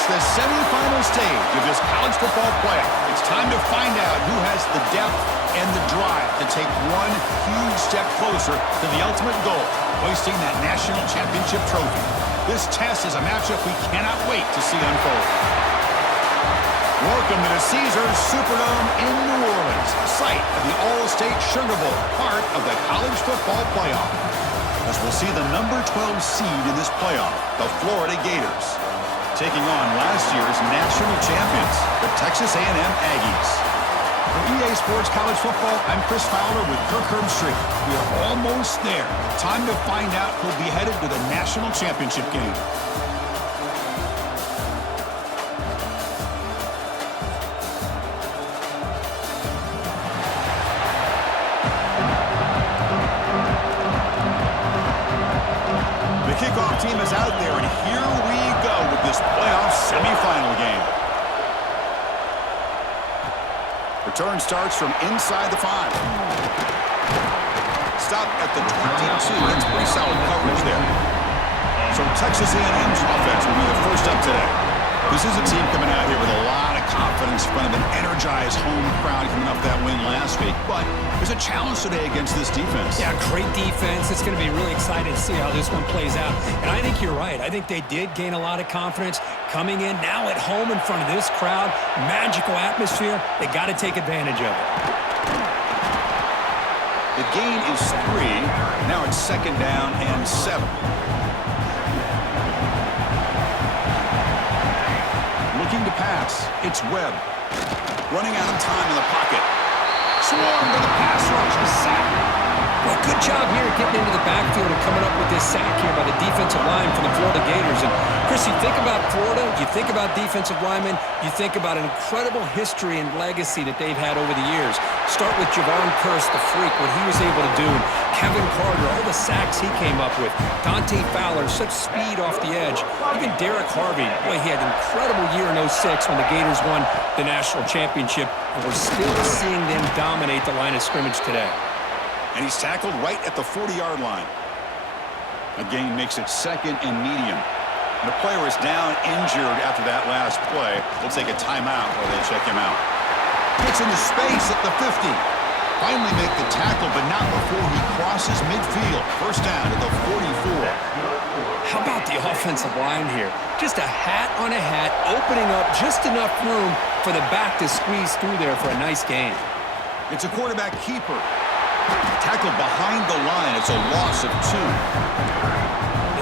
It's the semifinal stage of this college football playoff. It's time to find out who has the depth and the drive to take one huge step closer to the ultimate goal, hoisting that national championship trophy. This test is a matchup we cannot wait to see unfold. Welcome to the Caesars Superdome in New Orleans, site of the All-State Sugar Bowl, part of the college football playoff. As we'll see the number 12 seed in this playoff, the Florida Gators, taking on last year's national champions, the Texas A&M Aggies. For EA Sports College Football, I'm Chris Fowler with Kirk Herbstreit. We are almost there. Time to find out who'll be headed to the national championship game. The kickoff team is out there, and here we go with this playoff semifinal game. Return starts from inside the 5. Stop at the 22. That's pretty solid coverage there. So Texas A&M's offense will be the first up today. This is a team coming out here with a lot of confidence in front of an energized home crowd coming off that win last week. But there's a challenge today against this defense. Yeah, great defense. It's going to be really exciting to see how this one plays out. And I think you're right. I think they did gain a lot of confidence coming in now at home in front of this crowd. Magical atmosphere. They got to take advantage of it. The gain is 3. Now it's 2nd down and 7. Looking to pass. It's Webb. Running out of time in the pocket. Swarmed to the pass rush. A sack. Well, good job here getting into the backfield and coming up with this sack here by the defensive line for the Florida Gators. And, Chris, you think about Florida, you think about defensive linemen, you think about an incredible history and legacy that they've had over the years. Start with Javon Kearse, the freak, what he was able to do. And Kevin Carter, all the sacks he came up with. Dante Fowler, such speed off the edge. Even Derek Harvey, boy, he had an incredible year in 06 when the Gators won the national championship. And we're still seeing them dominate the line of scrimmage today. And he's tackled right at the 40-yard line. A gain makes it 2nd and medium. The player is down injured after that last play. They'll take a timeout while they check him out. Gets into space at the 50. Finally make the tackle, but not before he crosses midfield. First down at the 44. How about the offensive line here? Just a hat on a hat, opening up just enough room for the back to squeeze through there for a nice gain. It's a quarterback keeper. Tackled behind the line. It's a loss of 2.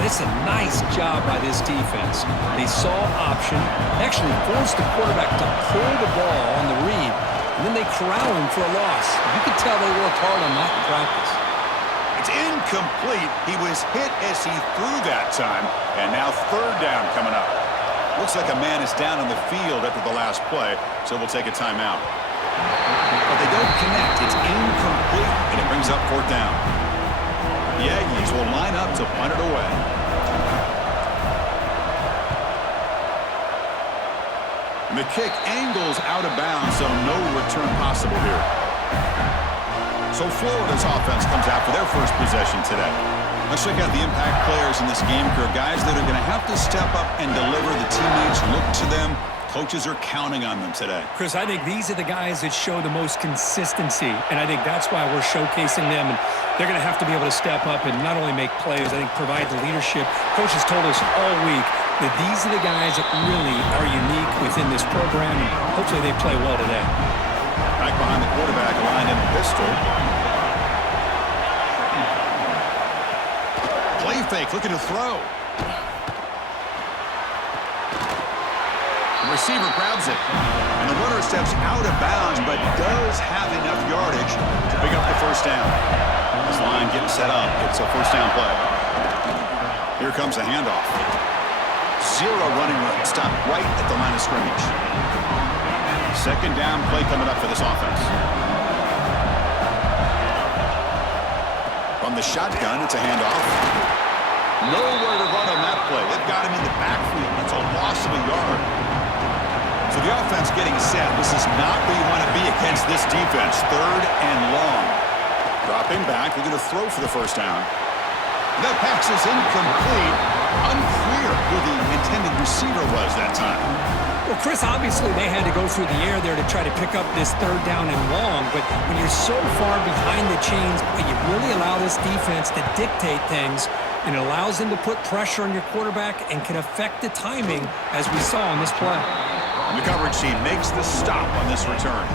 It's a nice job by this defense. They saw option, actually forced the quarterback to pull the ball on the read, and then they corral him for a loss. You could tell they worked hard on that in practice. It's incomplete. He was hit as he threw that time, and now 3rd down coming up. Looks like a man is down on the field after the last play, so we'll take a timeout. But they don't connect. It's incomplete, and it brings up 4th down. The Aggies will line up to punt it away. And the kick angles out of bounds, so no return possible here. So Florida's offense comes out for their first possession today. Let's check out the impact players in this game, guys that are going to have to step up and deliver. The teammates look to them. Coaches are counting on them today. Chris, I think these are the guys that show the most consistency, and I think that's why we're showcasing them. And they're going to have to be able to step up and not only make plays, I think provide the leadership. Coaches told us all week that these are the guys that really are unique within this program, and hopefully they play well today. Back behind the quarterback, lined in pistol. Play fake, looking to throw. The receiver grabs it, and the runner steps out of bounds, but does have enough yardage to pick up the first down. This line getting set up. It's a first down play. Here comes a handoff. 0 running room. Stopped right at the line of scrimmage. 2nd down play coming up for this offense. From the shotgun, it's a handoff. Nowhere to run on that play. They've got him in the backfield. It's a loss of a yard. So the offense getting set. This is not where you want to be against this defense. 3rd and long. Dropping back. We're going to throw for the first down. That pass is incomplete. Unclear who the intended receiver was that time. Well, Chris, obviously they had to go through the air there to try to pick up this third down and long, but when you're so far behind the chains, you really allow this defense to dictate things, and it allows them to put pressure on your quarterback and can affect the timing, as we saw on this play. The coverage team makes the stop on this return.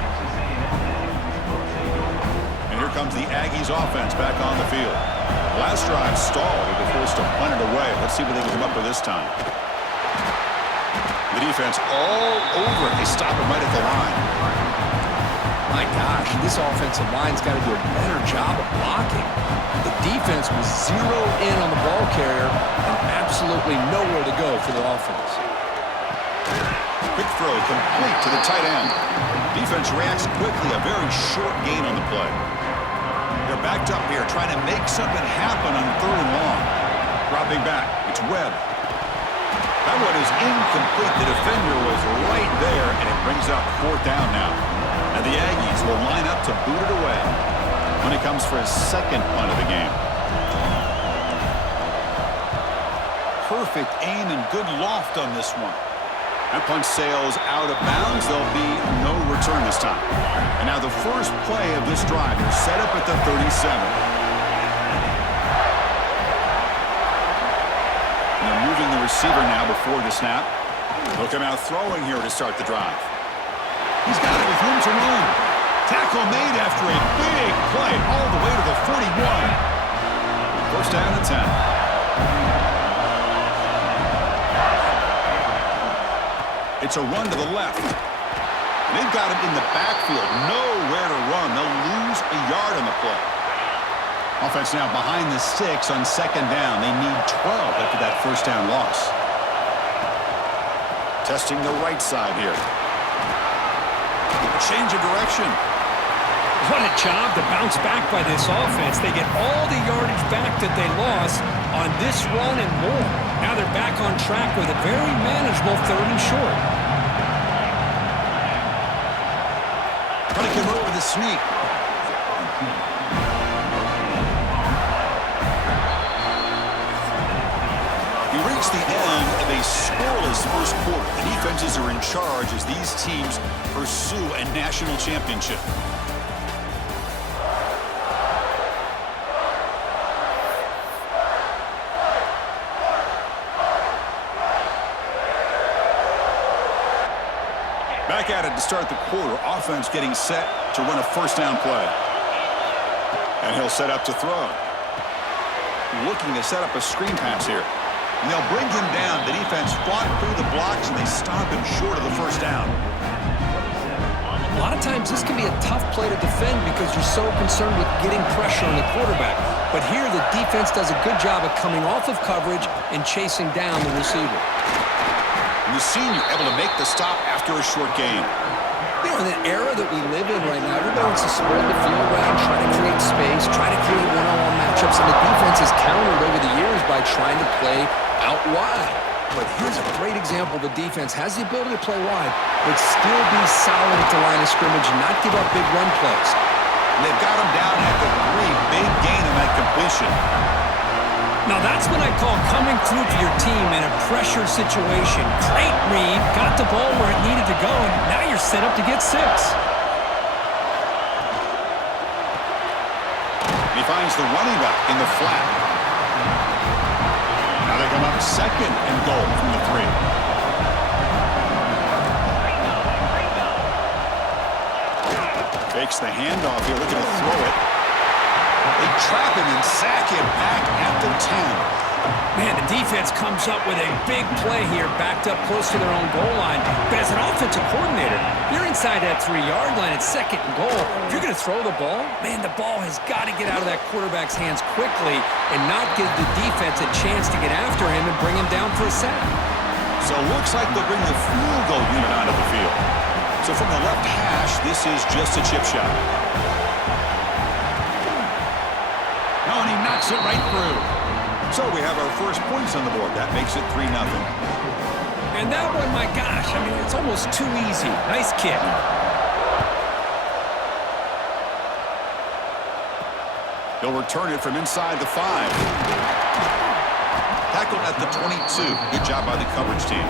And here comes the Aggies offense back on the field. Last drive stalled. They were forced to punt it away. Let's see what they can come up with this time. The defense all over it. They stop him right at the line. My gosh, this offensive line's got to do a better job of blocking. The defense was zeroed in on the ball carrier and absolutely nowhere to go for the offense. Quick throw complete to the tight end. Defense reacts quickly. A very short gain on the play. They're backed up here trying to make something happen on third and long. Dropping back. It's Webb. That one is incomplete. The defender was right there, and it brings up fourth down now. And the Aggies will line up to boot it away when it comes for his second punt of the game. Perfect aim and good loft on this one. That punt sails out of bounds. There'll be no return this time. And now the first play of this drive is set up at the 37. They're moving the receiver now before the snap. He'll come out throwing here to start the drive. He's got it with room to run. Tackle made after a big play all the way to the 41. First down and 10. It's a run to the left. They've got him in the backfield. Nowhere to run. They'll lose a yard on the play. Offense now behind the sticks on second down. They need 12 after that first down loss. Testing the right side here. A change of direction. What a job to bounce back by this offense. They get all the yardage back that they lost on this run and more. Now they're back on track with a very manageable third and short. Trying to convert with a sneak. We reach the end of a scoreless first quarter. The defenses are in charge as these teams pursue a national championship. Back at it to start the quarter. Offense getting set to run a first down play. And he'll set up to throw. Looking to set up a screen pass here. And they'll bring him down. The defense fought through the blocks, and they stop him short of the first down. A lot of times this can be a tough play to defend because you're so concerned with getting pressure on the quarterback. But here the defense does a good job of coming off of coverage and chasing down the receiver. And the senior able to make the stop after a short gain. You know, in the era that we live in right now, everybody wants to spread the field around, try to create space, try to create one-on-one matchups, and the defense has countered over the years by trying to play out wide. But here's a great example. The defense has the ability to play wide, but still be solid at the line of scrimmage and not give up big run plays. And they've got him down at the 3. Big gain on that completion. Now that's what I call coming through for your team in a pressure situation. Great read, got the ball where it needed to go, and now you're set up to get 6. He finds the running back in the flat. Now they come up second and goal from the 3. Fakes the handoff here, looking to throw it. They trap him and sack him back at the 10. Man, the defense comes up with a big play here, backed up close to their own goal line. But as an offensive coordinator, you're inside that 3-yard line. It's second and goal. If you're going to throw the ball, man, the ball has got to get out of that quarterback's hands quickly and not give the defense a chance to get after him and bring him down for a sack. So it looks like they'll bring the field goal unit onto the field. So from the left hash, this is just a chip shot. No, and he knocks it right through. So we have our first points on the board. That makes it 3-0. And that one, my gosh, I mean, it's almost too easy. Nice kick. He'll return it from inside the 5. tackled at the 22. Good job by the coverage team.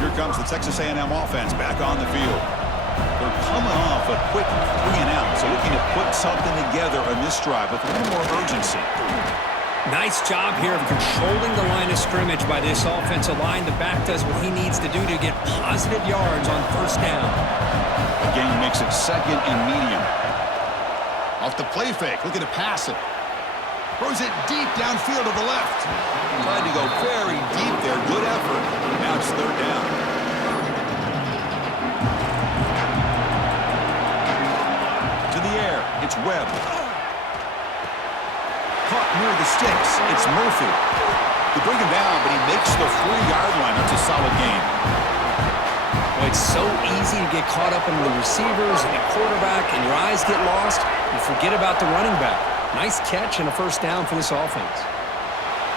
Here comes the Texas A&M offense back on the field. They're coming off a quick 3-and-out, so looking to put something together on this drive with a little more urgency. Nice job here of controlling the line of scrimmage by this offensive line. The back does what he needs to do to get positive yards on first down. Again, makes it second and medium. Off the play fake, looking to pass it. Throws it deep downfield to the left. Tried to go very deep there. Good effort. Now it's third down. To the air. It's Webb. Caught near the sticks. It's Murphy. They bring him down, but he makes the 3-yard line. That's a solid gain. Well, it's so easy to get caught up in the receivers and the quarterback, and your eyes get lost. You forget about the running back. Nice catch and a first down for this offense.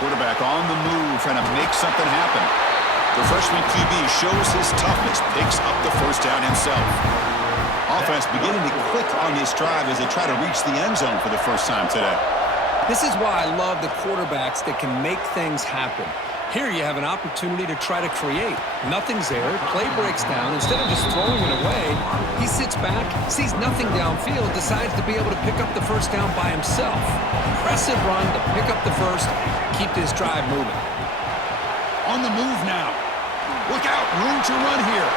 Quarterback on the move, trying to make something happen. The freshman QB shows his toughness, picks up the first down himself. Offense beginning to click on this drive as they try to reach the end zone for the first time today. This is why I love the quarterbacks that can make things happen. Here you have an opportunity to try to create. Nothing's there. Play breaks down. Instead of just throwing it away, he sits back, sees nothing downfield, decides to be able to pick up the first down by himself. Impressive run to pick up the first, keep this drive moving. On the move now. Look out, room to run here.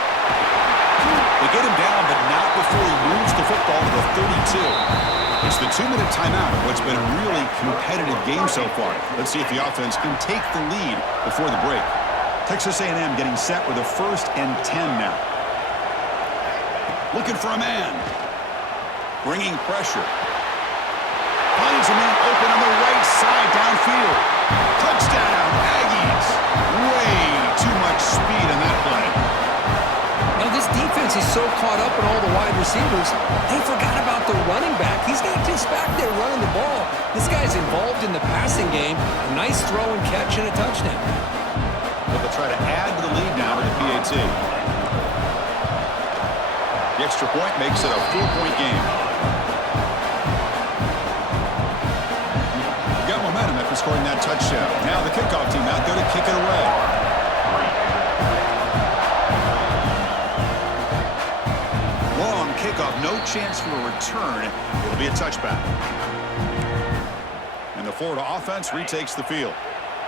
They get him down, but not before he moves the football to the 32. It's the 2-minute timeout of what's been a really competitive game so far. Let's see if the offense can take the lead before the break. Texas A&M getting set with a 1st and 10 now. Looking for a man. Bringing pressure. Finds a man open on the right side downfield. Touchdown, Aggies. Way too much speed on that play. Now this defense is so caught up in all the wide receivers, they forgot about the running back. He's not just back there running the ball. This guy's involved in the passing game. A nice throw and catch and a touchdown. But they'll try to add to the lead now with the PAT. The extra point makes it a 4-point game. Got momentum after scoring that touchdown. Now the kickoff team out there to kick it away. Kickoff, no chance for a return. It'll be a touchback. And the Florida offense retakes the field.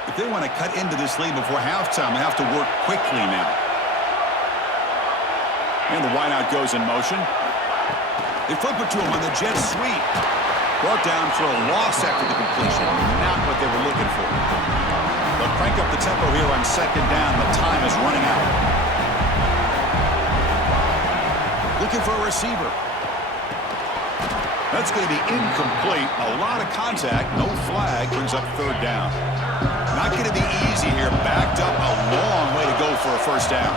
If they want to cut into this lead before halftime, they have to work quickly now. And the wideout goes in motion. They flip it to him on the jet sweep. Brought down for a loss after the completion. Not what they were looking for. They'll crank up the tempo here on 2nd down. The time is running out. Looking for a receiver. That's going to be incomplete. A lot of contact. No flag. Brings up 3rd down. Not going to be easy here. Backed up a long way to go for a first down.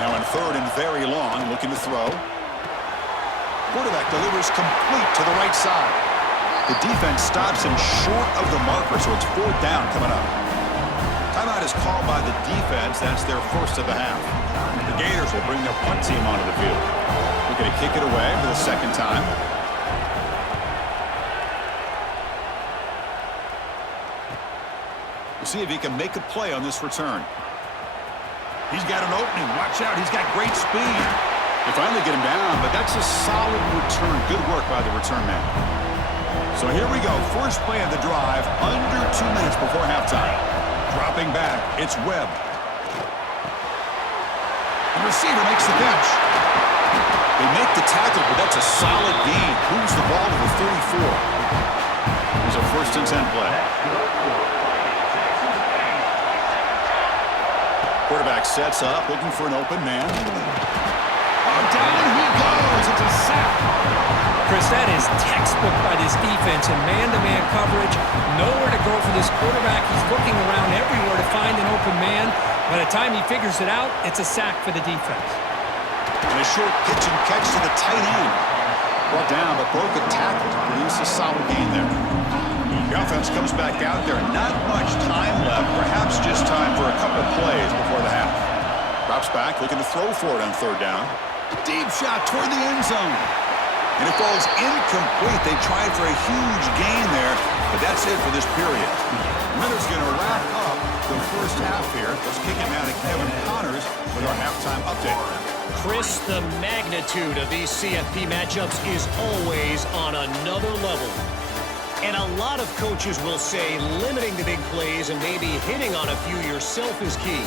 Now in 3rd and very long. Looking to throw. Quarterback delivers complete to the right side. The defense stops him short of the marker, so it's 4th down coming up. Timeout is called by the defense. That's their first of the half. The Gators will bring their punt team onto the field. We're going to kick it away for the 2nd time. We'll see if he can make a play on this return. He's got an opening. Watch out. He's got great speed. They finally get him down, but that's a solid return. Good work by the return man. So here we go. First play of the drive. Under 2 minutes before halftime. Dropping back. It's Webb. The receiver makes the catch. They make the tackle, but that's a solid gain. Moves the ball to the 34. Here's a 1st and 10 play. Quarterback sets up, looking for an open man. Oh, down he goes. It's a sack. Chris, that is textbook by this defense in man-to-man coverage. Nowhere to go for this quarterback. He's looking around everywhere to find an open man. By the time he figures it out, it's a sack for the defense. And a short pitch and catch to the tight end. Brought down, but broke a tackle to produce a solid gain there. The offense comes back out there. Not much time left. Perhaps just time for a couple plays before the half. Drops back, looking to throw for it on 3rd down. Deep shot toward the end zone. And it falls incomplete. They tried for a huge gain there, but that's it for this period. Miller's going to wrap up the first half here. Let's kick it now to Kevin Connors with our halftime update. Chris, the magnitude of these CFP matchups is always on another level. And a lot of coaches will say limiting the big plays and maybe hitting on a few yourself is key.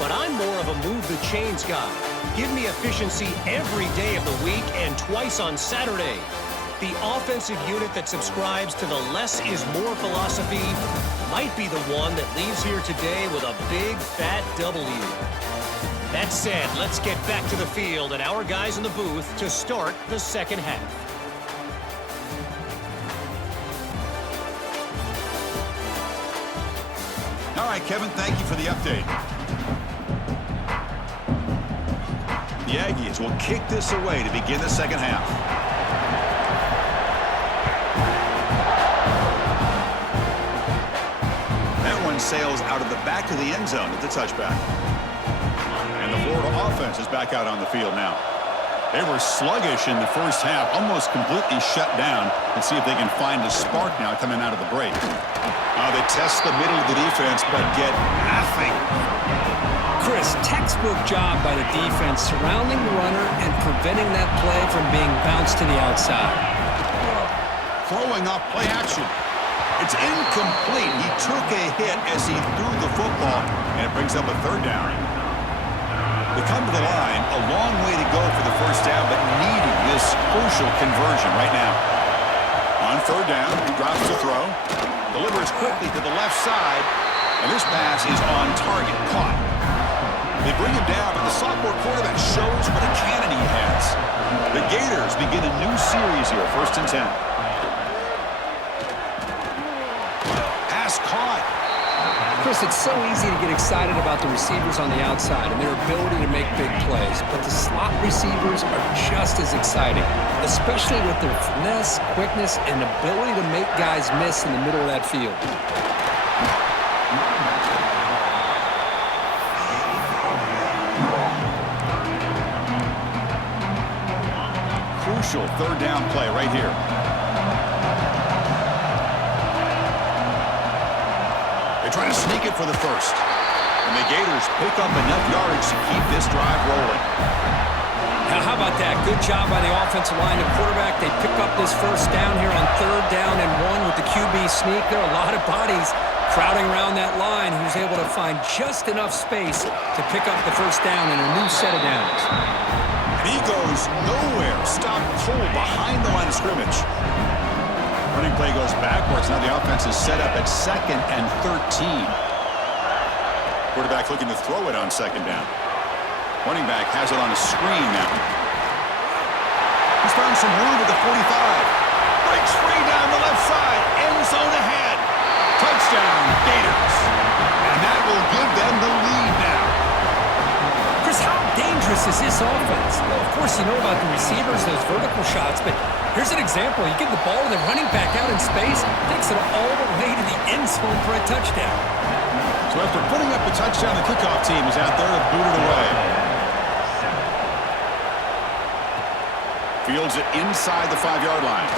But I'm more of a move the chains guy. Give me efficiency every day of the week and twice on Saturday. The offensive unit that subscribes to the less is more philosophy might be the one that leaves here today with a big fat W. That said, let's get back to the field and our guys in the booth to start the second half. All right, Kevin, thank you for the update. The Aggies will kick this away to begin the second half. That one sails out of the back of the end zone at the touchback. And the Florida offense is back out on the field now. They were sluggish in the first half, almost completely shut down. Let's see if they can find a spark now coming out of the break. They test the middle of the defense, but get nothing. Chris, textbook job by the defense surrounding the runner and preventing that play from being bounced to the outside. Throwing up play action. It's incomplete. He took a hit as he threw the football, and it brings up a third down. They come to the line, a long way to go for the first down, but needing this crucial conversion right now. On third down, he drops to throw, delivers quickly to the left side, and this pass is on target, caught. They bring him down, but the sophomore quarterback shows what a cannon he has. The Gators begin a new series here, 1st and 10. Pass caught. Chris, it's so easy to get excited about the receivers on the outside and their ability to make big plays, but the slot receivers are just as exciting, especially with their finesse, quickness, and ability to make guys miss in the middle of that field. Crucial third down play right here. They try to sneak it for the first. And the Gators pick up enough yardage to keep this drive rolling. Now, how about that? Good job by the offensive line and quarterback. They pick up this first down here on 3rd down and 1 with the QB sneak. There are a lot of bodies crowding around that line. He was able to find just enough space to pick up the first down in a new set of downs. And he goes nowhere. Stopped cold behind the line of scrimmage. Running play goes backwards. Now the offense is set up at 2nd and 13. Quarterback looking to throw it on 2nd down. Running back has it on a screen now. He's found some room at the 45. Breaks free down the left side. End zone ahead. Touchdown, Gators. And that will give them the lead now. Chris, how dangerous is this offense? Well, of course, you know about the receivers, those vertical shots, but here's an example. You give the ball to the running back out in space, takes it all the way to the end zone for a touchdown. So after putting up the touchdown, the kickoff team is out there to boot it away. Fields it inside the 5-yard line.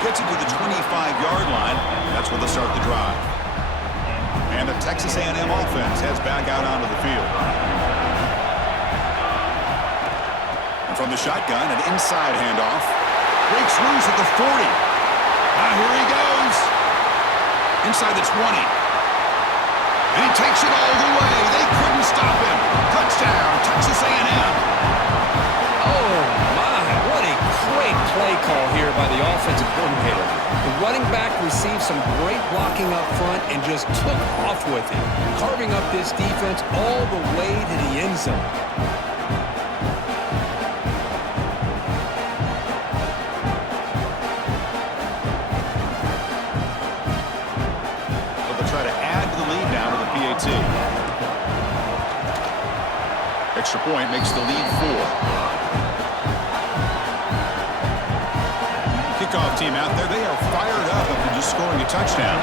Gets it to the 25-yard line. That's where they start the drive. And the Texas A&M offense heads back out onto the field. And from the shotgun, an inside handoff. Breaks loose at the 40. Now here he goes. Inside the 20. And he takes it all the way. They couldn't stop him. Touchdown, Texas A&M. Oh, my. What a great play call here by the offensive coordinator. The running back received some great blocking up front and just took off with it, carving up this defense all the way to the end zone. So they'll try to add to the lead now to the PAT. Extra point makes the lead 4. Kickoff team out there, they are fired up after just scoring a touchdown.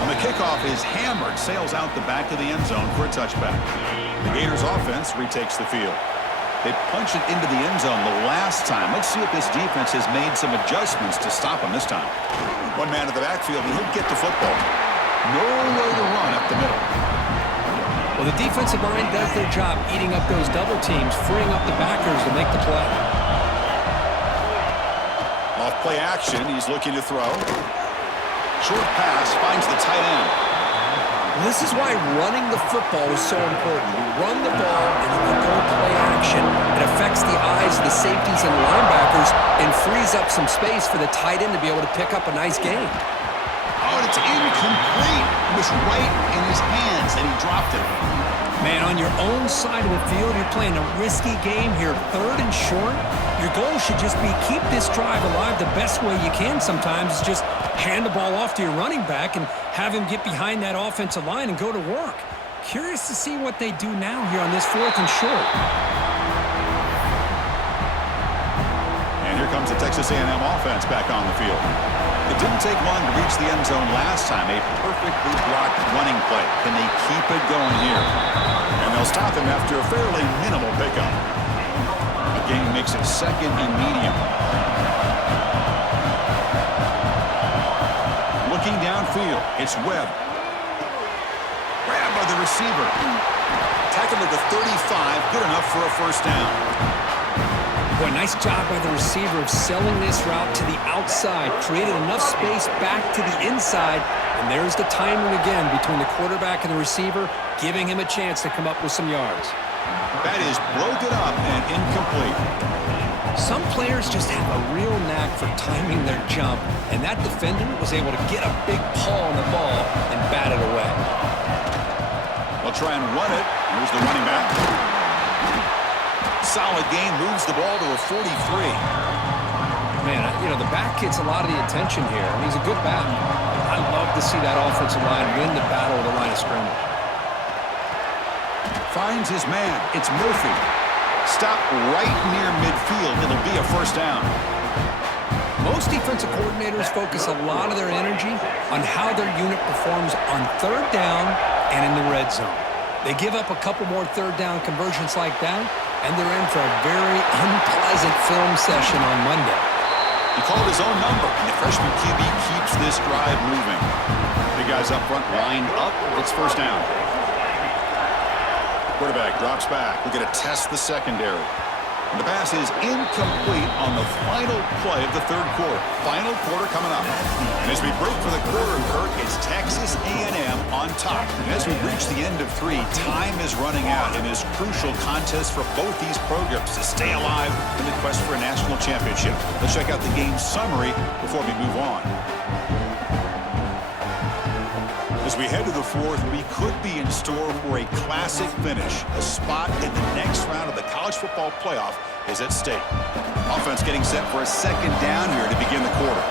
On the kickoff handoff is hammered, sails out the back of the end zone for a touchback. The Gators offense retakes the field. They punch it into the end zone the last time. Let's see if this defense has made some adjustments to stop them this time. One man in the backfield, and he'll get the football. Nowhere to run up the middle. Well, the defensive line does their job eating up those double teams, freeing up the backers to make the play. Off play action, he's looking to throw. Short pass finds the tight end. This is why running the football is so important. You run the ball and then you go play action. It affects the eyes of the safeties and linebackers and frees up some space for the tight end to be able to pick up a nice gain. Oh, and it's incomplete. It was right in his hands, and he dropped it. Man, on your own side of the field, you're playing a risky game here. 3rd and short. Your goal should just be keep this drive alive the best way you can sometimes. Is just hand the ball off to your running back and have him get behind that offensive line and go to work. Curious to see what they do now here on this 4th and short. And here comes the Texas A&M offense back on the field. It didn't take long to reach the end zone last time. A perfectly blocked running play. Can they keep it going here? And they'll stop him after a fairly minimal pickup. The game makes it 2nd and medium. Looking downfield, it's Webb. Grabbed by the receiver. Tackled at the 35, good enough for a first down. Boy, nice job by the receiver of selling this route to the outside. Created enough space back to the inside. And there's the timing again between the quarterback and the receiver, giving him a chance to come up with some yards. That is broken up and incomplete. Some players just have a real knack for timing their jump, and that defender was able to get a big paw on the ball and bat it away. They'll try and run it. Here's the running back. Solid gain, moves the ball to a 43. Man, you know, the back gets a lot of the attention here, and he's a good back. I love to see that offensive line win the battle of the line of scrimmage. Finds his man. It's Murphy. Stop right near midfield. It'll be a first down. Most defensive coordinators focus a lot of their energy on how their unit performs on 3rd down and in the red zone. They give up a couple more 3rd down conversions like that, and they're in for a very unpleasant film session on Monday. He called his own number, and the freshman QB keeps this drive moving. Big guys up front lined up. It's first down. Quarterback drops back. We're going to test the secondary. And the pass is incomplete on the final play of the 3rd quarter. Final quarter coming up. And as we break for the quarter, Kurt, it's Texas A&M on top. And as we reach the end of 3, time is running out in this crucial contest for both these programs to stay alive in the quest for a national championship. Let's check out the game summary before we move on. As we head to the 4th, we could be in store for a classic finish. A spot in the next round of the college football playoff is at stake. Offense getting set for a 2nd down here to begin the quarter.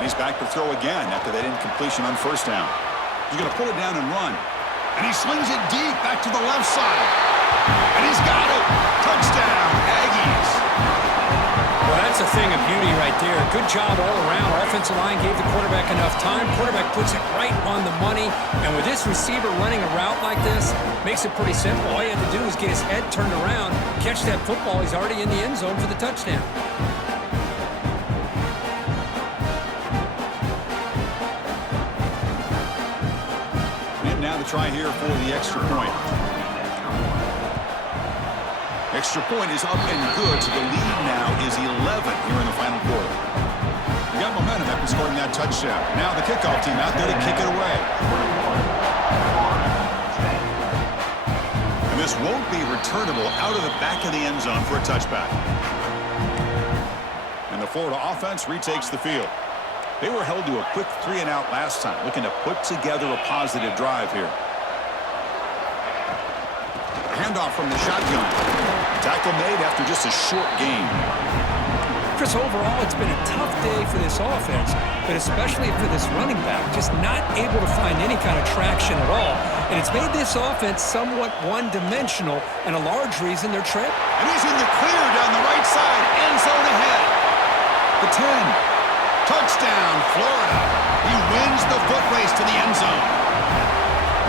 And he's back to throw again after that incompletion on first down. He's going to pull it down and run. And he slings it deep back to the left side. And he's got it. Touchdown, Aggies. Well, that's a thing of beauty right there. Good job all around. Offensive line gave the quarterback enough time. Quarterback puts it right on the money. And with this receiver running a route like this, makes it pretty simple. All you have to do is get his head turned around, catch that football. He's already in the end zone for the touchdown. And now the try here for the extra point. Extra point is up and good, so the lead now is 11 here in the final quarter. We got momentum after scoring that touchdown. Now the kickoff team out there to kick it away. And this won't be returnable out of the back of the end zone for a touchback. And the Florida offense retakes the field. They were held to a quick 3-and-out last time, looking to put together a positive drive here. Handoff from the shotgun. Tackle made after just a short gain. Chris, overall, it's been a tough day for this offense, but especially for this running back, just not able to find any kind of traction at all. And it's made this offense somewhat one-dimensional, and a large reason they're trapped. And he's in the clear down the right side. End zone ahead. The 10. Touchdown, Florida. He wins the foot race to the end zone.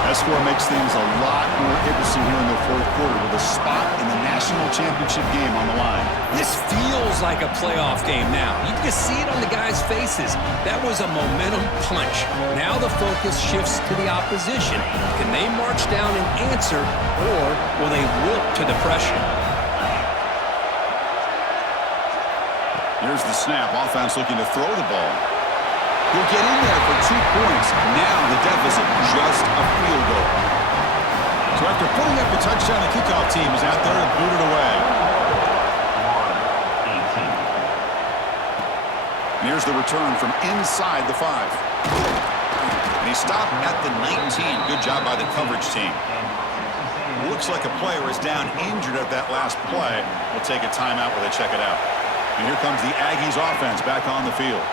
That score makes things a lot more interesting here in the fourth quarter with a spot in the national championship game on the line. This feels like a playoff game now. You can just see it on the guys' faces. That was a momentum punch. Now the focus shifts to the opposition. Can they march down and answer, or will they wilt to the pressure? Here's the snap. Offense looking to throw the ball. He'll get in there for 2 points. Now the deficit, just a field goal. So after putting up a touchdown, the kickoff team is out there to boot it away. And here's the return from inside the 5. And he stopped at the 19. Good job by the coverage team. Looks like a player is down injured at that last play. We'll take a timeout while they check it out. And here comes the Aggies offense back on the field.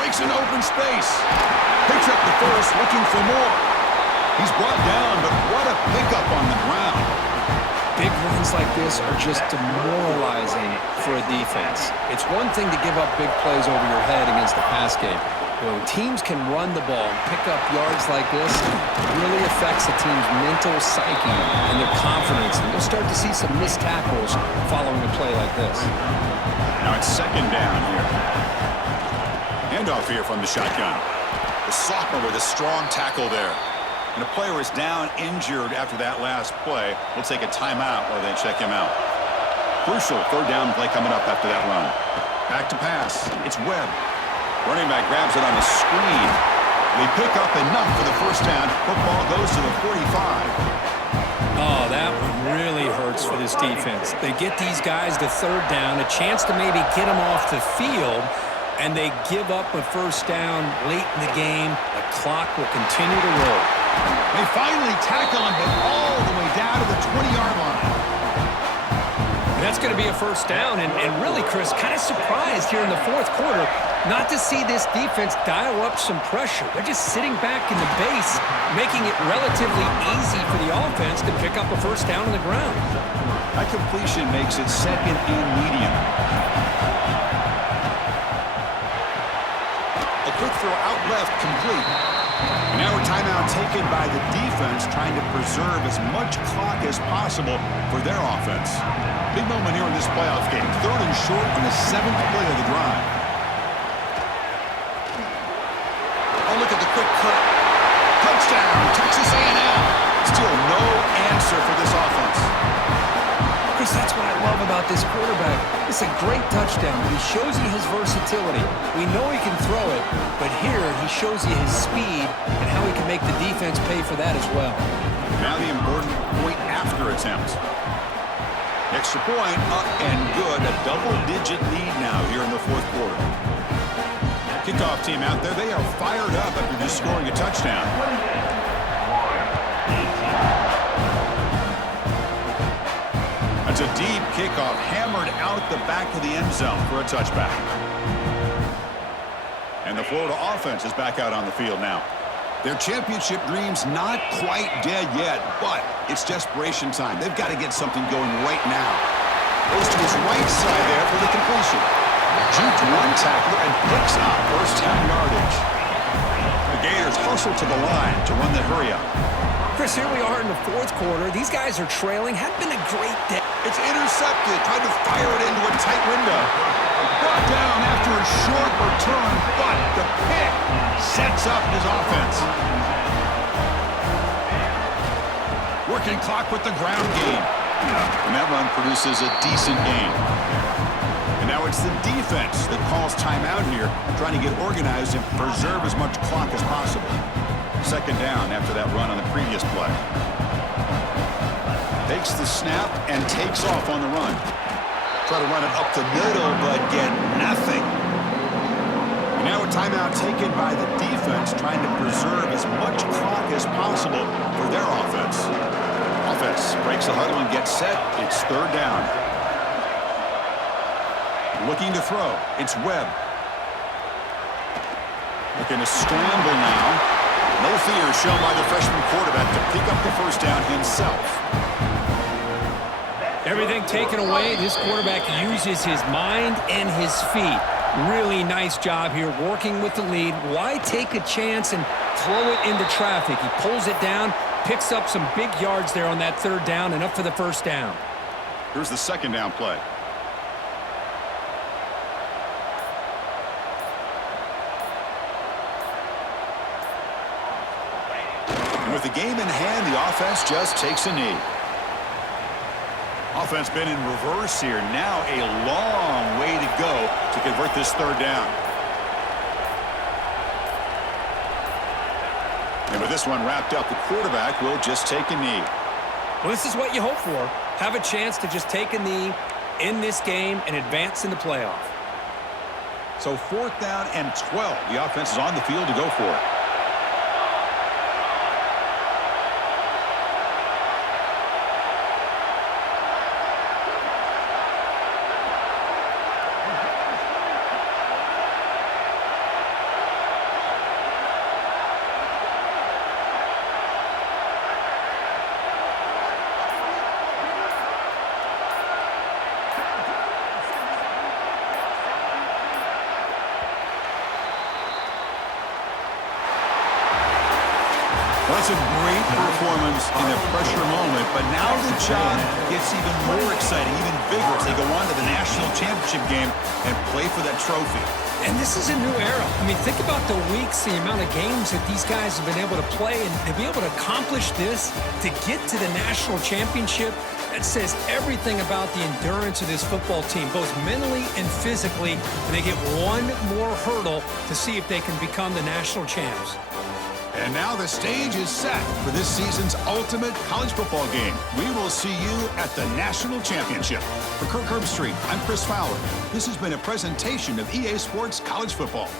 Breaks an open space. Picks up the first, looking for more. He's brought down, but what a pickup on the ground. Big runs like this are just demoralizing for a defense. It's one thing to give up big plays over your head against the pass game. When teams can run the ball and pick up yards like this, it really affects the team's mental psyche and their confidence. And you'll start to see some missed tackles following a play like this. Now it's second down here. Handoff here from the shotgun. The sophomore with a strong tackle there. And a player is down injured after that last play. We'll take a timeout while they check him out. Crucial third down play coming up after that run. Back to pass. It's Webb. Running back grabs it on the screen. They pick up enough for the first down. Football goes to the 45. Oh, that one really hurts for this defense. They get these guys to third down, a chance to maybe get them off the field, and they give up a first down late in the game. The clock will continue to roll. They finally tackle him, but all the way down to the 20-yard line. And that's going to be a first down, and really, Chris, kind of surprised here in the fourth quarter not to see this defense dial up some pressure. They're just sitting back in the base, making it relatively easy for the offense to pick up a first down on the ground. That completion makes it second and medium. A quick throw out left, complete. And now a timeout taken by the defense, trying to preserve as much clock as possible for their offense. Big moment here in this playoff game. Third and short on the 7th play of the drive. Oh, look at the quick cut. Touchdown, Texas A&M. Still no answer for this offense. Chris, that's what I love about this quarterback. It's a great touchdown, but he shows you his versatility. We know he can throw it, but here he shows you his speed and how he can make the defense pay for that as well. Now the important point after attempt. Extra point, up and good. A double-digit lead now here in the fourth quarter. Kickoff team out there, they are fired up after just scoring a touchdown. It's a deep kickoff, hammered out the back of the end zone for a touchback. And the Florida offense is back out on the field now. Their championship dreams not quite dead yet, but it's desperation time. They've got to get something going right now. Goes to his right side there for the completion. Juked one tackler and picks up first down yardage. The Gators hustle to the line to run the hurry-up. Chris, here we are in the fourth quarter. These guys are trailing. Had been a great day. It's intercepted. Tried to fire it into a tight window. Brought down after a short return, but the pick sets up his offense. Working clock with the ground game. And that run produces a decent gain. And now it's the defense that calls timeout here, trying to get organized and preserve as much clock as possible. Second down after that run on the previous play. Takes the snap and takes off on the run. Try to run it up the middle, but get nothing. And now a timeout taken by the defense, trying to preserve as much clock as possible for their offense. Offense breaks the huddle and gets set. It's third down. Looking to throw. It's Webb. Looking to scramble now. No fear shown by the freshman quarterback to pick up the first down himself. Everything taken away, this quarterback uses his mind and his feet. Really nice job here working with the lead. Why take a chance and throw it into traffic? He pulls it down, picks up some big yards there on that third down and up for the first down. Here's the second down play. And with the game in hand, the offense just takes a knee. Offense been in reverse here. Now a long way to go to convert this third down. And with this one wrapped up, the quarterback will just take a knee. Well, this is what you hope for. Have a chance to just take a knee in this game and advance in the playoff. So 4th down and 12. The offense is on the field to go for it. Well, that's a great performance in a pressure moment, but now the job gets even more exciting, even bigger as they go on to the national championship game and play for that trophy. And this is a new era. I mean, think about the weeks, the amount of games that these guys have been able to play, and to be able to accomplish this, to get to the national championship, that says everything about the endurance of this football team, both mentally and physically, and they get one more hurdle to see if they can become the national champs. And now the stage is set for this season's ultimate college football game. We will see you at the national championship. For Kirk Herbstreit, I'm Chris Fowler. This has been a presentation of EA Sports College Football.